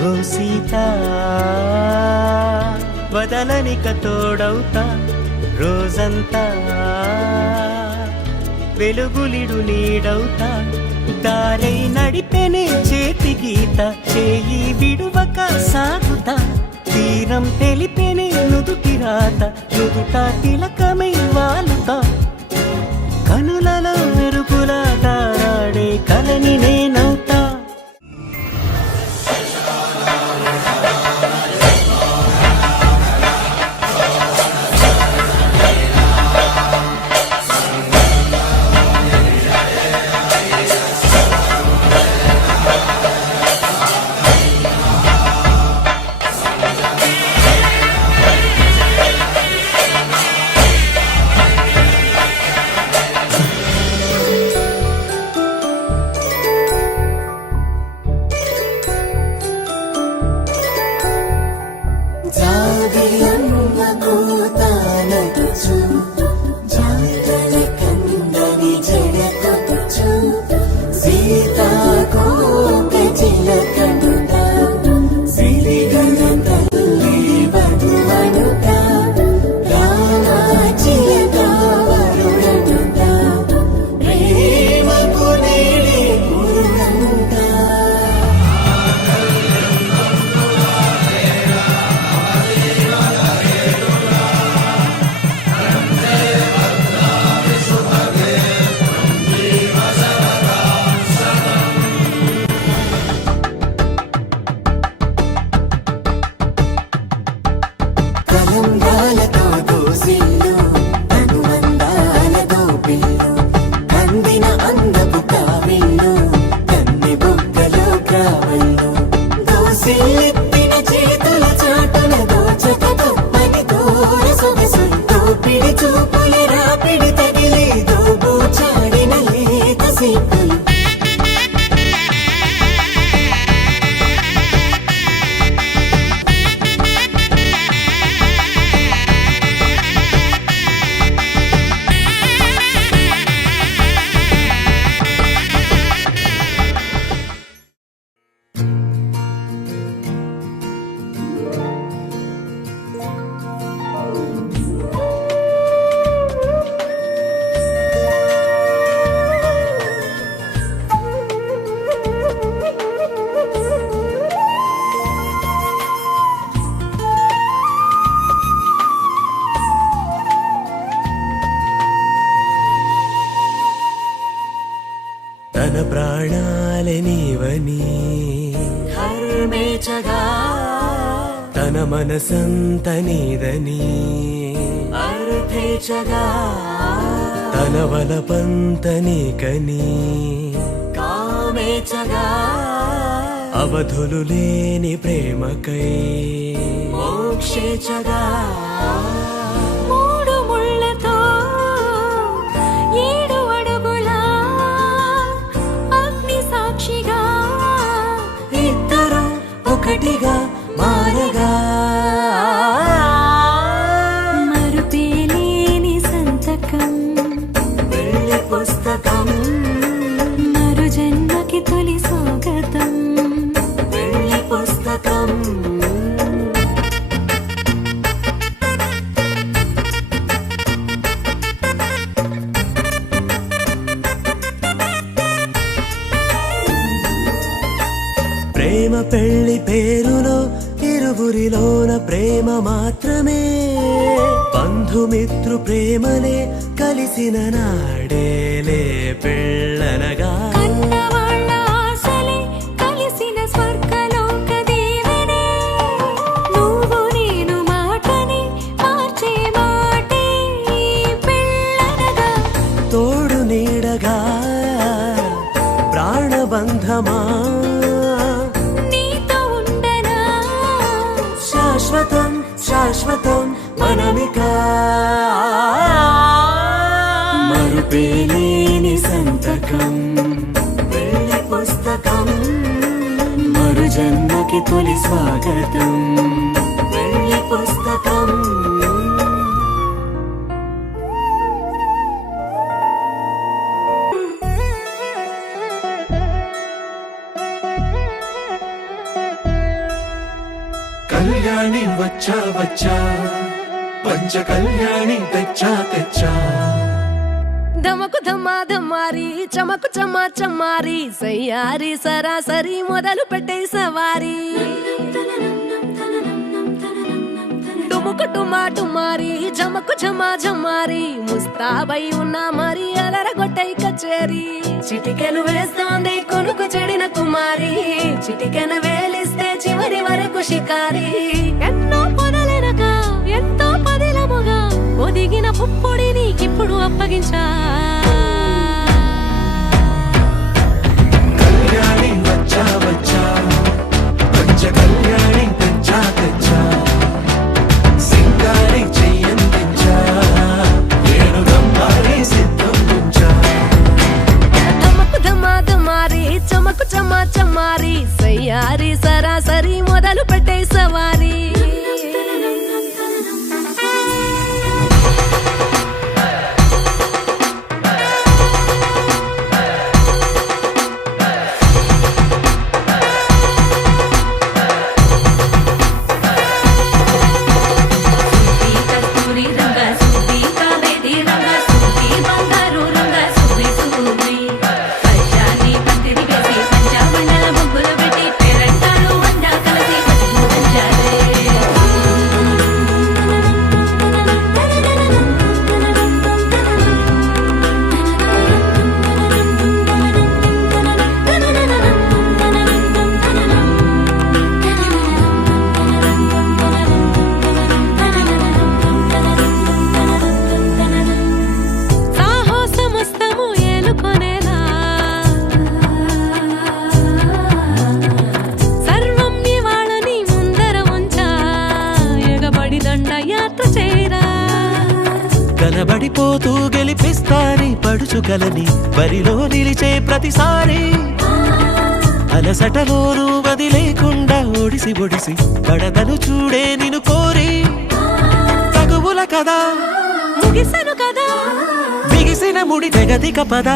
ఓ సీత వదలనిక తోడవుతా రోజంతా వెలుగులిడు నీడవుతా దారై నడిపెనే చేతి గీత చేయి విడువక సాగుతా తీరం తెలిపెనే నుదుటి రాత నుదుట తిలకమై వాలుతా కనులలో మెరుపులా తారాడే కలని నేనవుతా తన ప్రాణాలే నీవని హర్మేచగా తన మనసంత నీదని అర్థేచగా తన వలపంత నీకని కామేచగా అవధులు లేని ప్రేమకై మోక్షేచగా ఒకటిగా మారగా మరుపేలేని సంతకం వెళ్ళి పుస్తకం మరు జన్మకి తొలి స్వాగతం వెళ్ళి పుస్తకం మాత్రమే బంధుమిత్రు ప్రేమలే కలిసిన నాడేలే పెళ్ళనగా కన్నవాళ్ళ ఆశలే కలిసిన స్వర్గలోక దీవెనే నువ్వు నేను మాటని మార్చే మాటే ఈ పెళ్ళనగా తోడు నీడగా ప్రాణబంధమా నీతో ఉండనా శాశ్వతం శాశ్వతం మనమిక మరుపేలేని సంతకం పెళ్లి పుస్తకం మరు జన్మకి తొలి స్వాగతం పెళ్లి పుస్తకం కళ్యాణి వచ్చా వచ్చా పంచ కళ్యాణి తెచ్చా తెచ్చా ధమకు ధమ్మా ధమ్మారి చమకు చమ్మా చమ్మారి సయ్యారి సరాసరి మొదలు పెట్టే సవారి డుముకు డుమా డుమారి జమకు ఝమా ఝమారి ముస్తాబై ఉన్నా మరి అలరగొట్టై కచేరి చిటికెను వేస్తోంది కొనుకు చెడిన కుమారి చిటికెను వేలిస్తే చివరి వరకు షికారి ఎన్నో పొదలెనక ఎంతో పదిలముగా ఒదిగిన పుప్పొడి నీకిప్పుడు అప్పగించా కళ్యాణి వచ్చా వచ్చా పంచ కళ్యాణి తెచ్చా తెచ్చా సింగారి చెయ్యందించా ఏడు గమ్మారి సిద్ధం ఉంచా ధమకు ధమా ధమారి చమకు చమ్మా చమ్మారి సయ్యారి సరాసరి మొదలు పెట్టే సవారి సాహసమస్తము ఏలుకొనేలా సర్వం ఇవాళని ముందర ఉంచా ఎగబడి దండ యాత్ర చేరా కనబడిపోతూ గెలిపిస్తాని పడుచుకలని బరిలో నిలిచే ప్రతిసారి అలసటలోనూ వదిలేకుండా ఒడిసి ఒడిసి పడతను చూడే నిన్ను కోరి తగువుల కదా ముగిసను కదా బిగిసిన ముడి తెగదిక పద